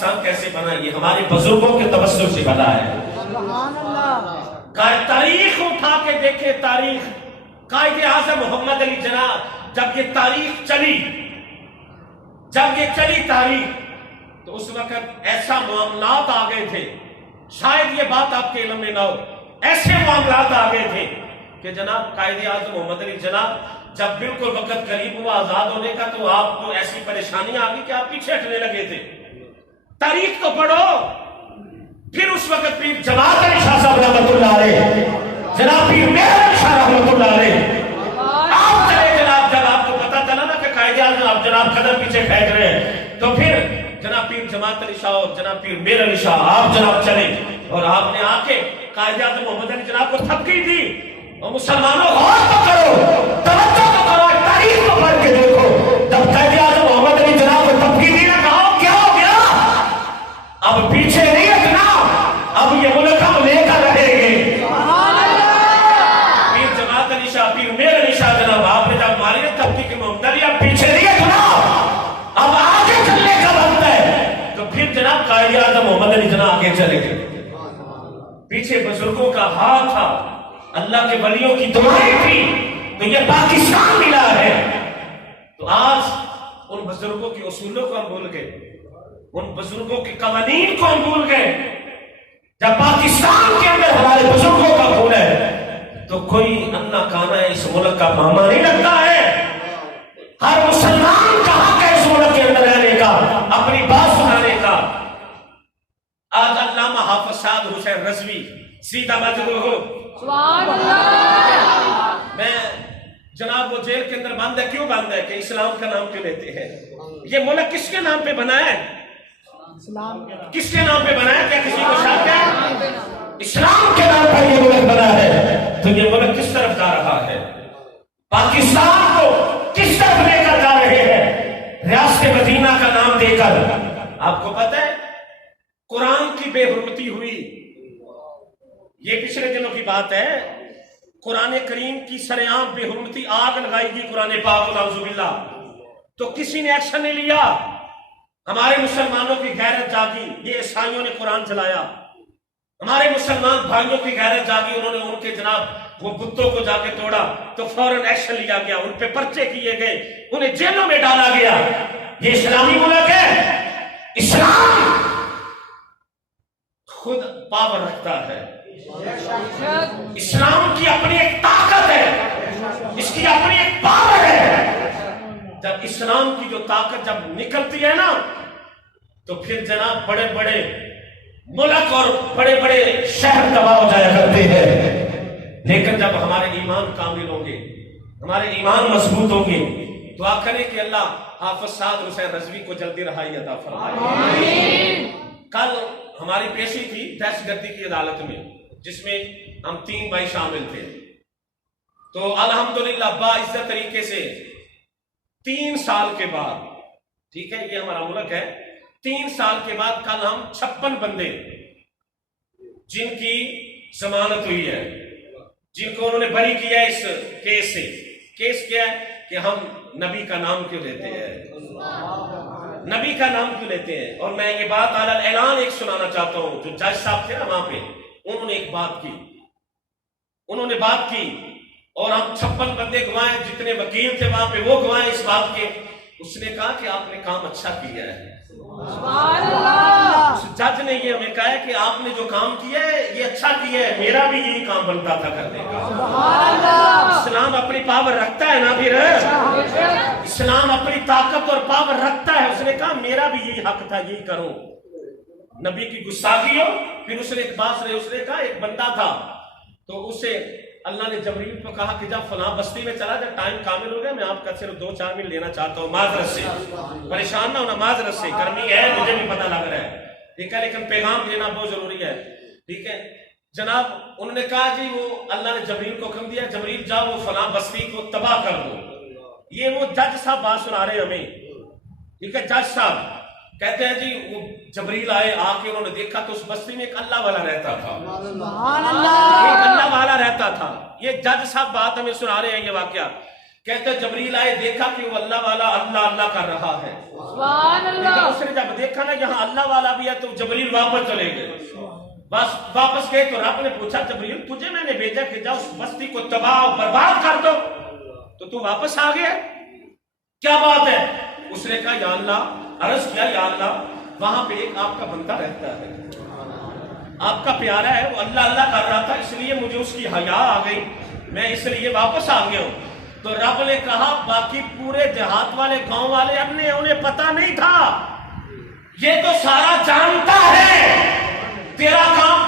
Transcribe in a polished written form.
پاکستان کیسے بنا؟ یہ ہمارے بزرگوں کے توسل سے بنا ہے۔ سبحان اللہ۔ تاریخ اٹھا کے دیکھیں، تاریخ قائد اعظم محمد علی جناح جب یہ تاریخ چلی، تاریخ، تو اس وقت ایسا معاملات آ گئے تھے، شاید یہ بات آپ کے علم میں نہ ہو، ایسے معاملات آ گئے تھے کہ جناب قائد اعظم محمد علی جناح جب بالکل وقت قریب ہوا آزاد ہونے کا تو آپ کو ایسی پریشانی آ گئی کہ آپ پیچھے ہٹنے لگے تھے۔ تاریخ تو پڑھو۔ پھر اس وقت پیر جماعت علی شاہ صاحب رحمۃ اللہ علیہ، جناب پیر میر علی شاہ رحمۃ اللہ علیہ، آپ چلے جناب، جب آپ کو پتا چلا نا کہ قائد اعظم آپ جناب قدم پیچھے پھینک رہے ہیں، تو پھر جناب پیر جماعت علی شاہ اور جناب پیر میر علی شاہ آپ جناب چلے اور آپ نے آ کے قائد اعظم محمد علی جناح کو تھپکی دی۔ اور مسلمانوں غور تو کرو، توجہ تو کرو، تاریخ کو پڑھ کے دیکھو، جب قائد اعظم محمد علی جناح کو تھپکی دی نا، کہا کیا ہو گیا؟ اب پیچھے نہیں ہٹنا، اب یہ ملک ہم لے کر رہیں گے۔ پیر جماعت علی شاہ، پیر میر علی شاہ جناب آپ نے جب ماری نا تھپکی کہ محمد علی اب پیچھے نہیں ہٹنا، اب آگے چلنے کا وقت ہے، تو پھر جناب قائد اعظم محمد علی جناح آگے چلے گئے۔ پیچھے بزرگوں کا ہاتھ تھا، اللہ کے ولیوں کی دعائیں تھی، تو یہ پاکستان ملا ہے۔ تو آج ان بزرگوں کے اصولوں کو ہم بھول گئے، ان بزرگوں کے قوانین کو ہم بھول گئے۔ جب پاکستان کے اندر ہمارے بزرگوں کا خون ہے تو کوئی انا کانا اس ملک کا ماما نہیں لگتا ہے۔ ہر مسلمان کا حق ہے اس ملک کے اندر رہنے کا، اپنی بات سنانے کا۔ آج علامہ حافظ سعد حسین رضوی سیدھا مجدو ہو، سبحان اللہ۔ میں جناب وہ جیل کے اندر بند ہے، کیوں بند ہے؟ کہ اسلام کا نام کیوں لیتے ہیں؟ یہ ملک کس کے نام پہ بنا ہے؟ اسلام کے کس کے نام پہ بنا ہے؟ کیا کسی کو شک ہے؟ اسلام کے نام پر یہ ملک بنا ہے، تو یہ ملک کس طرف جا رہا ہے؟ پاکستان کو کس طرف لے کر جا رہے ہیں؟ ریاست مدینہ کا نام دے کر۔ آپ کو پتہ ہے قرآن کی بے حرمتی ہوئی، یہ پچھلے دنوں کی بات ہے، قرآن کریم کی سرعام بے حرمتی آگ لگائی گی قرآن پاک کو، نعوذ باللہ، تو کسی نے ایکشن نہیں لیا۔ ہمارے مسلمانوں کی غیرت جاگی، یہ عیسائیوں نے قرآن جلایا، ہمارے مسلمان بھائیوں کی غیرت جاگی، انہوں نے ان کے جناب وہ بتوں کو جا کے توڑا تو فوراً ایکشن لیا گیا، ان پہ پرچے کیے گئے، انہیں جیلوں میں ڈالا گیا۔ یہ اسلامی ملک ہے؟ اسلام خود پاور رکھتا ہے، اسلام کی اپنی ایک طاقت ہے، اس کی اپنی ایک پاور ہے۔ جب اسلام کی جو طاقت جب نکلتی ہے نا تو پھر جناب بڑے بڑے ملک اور بڑے بڑے شہر تباہ ہو جایا کرتے ہیں۔ لیکن جب ہمارے ایمان کامل ہوں گے، ہمارے ایمان مضبوط ہوں گے، دعا کریں کہ اللہ حافظ سعد حسین رضوی کو جلدی رہائی عطا فرمائے۔ کل ہماری پیشی تھی دہشت گردی کی عدالت میں، جس میں ہم 3 بھائی شامل تھے، تو الحمدللہ باعزت طریقے سے 3 سال کے بعد، ٹھیک ہے یہ ہمارا ملک ہے، 3 سال کے بعد کل ہم 56 بندے جن کی ضمانت ہوئی ہے، جن کو انہوں نے بری کیا اس کیس سے۔ کیس کیا ہے کہ ہم نبی کا نام کیوں لیتے ہیں، نبی کا نام کیوں لیتے ہیں۔ اور میں یہ بات اعلان اعلان ایک سنانا چاہتا ہوں، جو جج صاحب تھے نا وہاں پہ، انہوں نے ایک بات کی، انہوں نے بات کی اور ہم 56 بندے گوائے، جتنے وکیل تھے وہاں پہ وہ گوائے اس بات کے۔ اس نے کہا کہ آپ نے کام اچھا کیا ہے۔ سبحان اللہ۔ اس جج نے یہ ہمیں کہا ہے کہ آپ نے جو کام کیا ہے یہ اچھا کیا ہے، میرا بھی یہی کام بنتا تھا کرنے کا۔ سبحان اللہ۔ اسلام اپنی پاور رکھتا ہے نا پھر، اسلام اپنی طاقت اور پاور رکھتا ہے۔ اس نے کہا میرا بھی یہی حق تھا، یہی کرو۔ نبی کی گستاخی ہو، پھر اس نے ایک بات رہے، اس نے کہا ایک بندہ تھا تو اسے اللہ نے جبریل کو کہا کہ جب فلاں بستی میں چلا جب ٹائم کامل ہو گیا، میں آپ کا صرف 2-4 منٹ لینا چاہتا ہوں، معذرت سے، پریشان نہ ہونا، معذرت سے، گرمی ہے مجھے بھی پتہ لگ رہا ہے، ٹھیک ہے، لیکن پیغام دینا بہت ضروری ہے، ٹھیک ہے جناب۔ انہوں نے کہا جی وہ اللہ نے جبریل کو حکم دیا، جبریل جاؤ وہ فلاں بستی کو تباہ کر دو۔ یہ وہ جج صاحب بات سنا رہے ہیں ہمیں، ٹھیک ہے، جج صاحب کہتے ہیں جی وہ جبریل آئے، آ کے انہوں نے دیکھا تو اس بستی میں ایک اللہ والا رہتا تھا، سبحان اللہ۔ ایک اللہ والا رہتا تھا۔ یہ جج صاحب بات ہمیں سنا رہے ہیں، یہ واقعہ کہتے ہیں جبریل آئے، دیکھا کہ وہ اللہ والا اللہ اللہ کر رہا ہے، سبحان لیکن اللہ اس نے جب دیکھا نا یہاں اللہ والا بھی ہے تو جبریل واپس چلے گئے. بس واپس گئے تو رب نے پوچھا جبریل تجھے میں نے بھیجا کہ جا اس بستی کو تباہ و برباد کر دو, تو واپس آ گیا, کیا بات ہے؟ اس نے کہا یا اللہ, عرض کیا یا اللہ وہاں پہ ایک آپ کا بندہ رہتا ہے, آپ کا پیارا ہے, وہ اللہ اللہ کر رہا تھا, اس لیے مجھے اس کی حیا آ گئی, میں اس لیے واپس آ گیا ہوں. تو رب نے کہا باقی پورے دیہات والے گاؤں والے انہیں پتا نہیں تھا, یہ تو سارا جانتا ہے, تیرا کام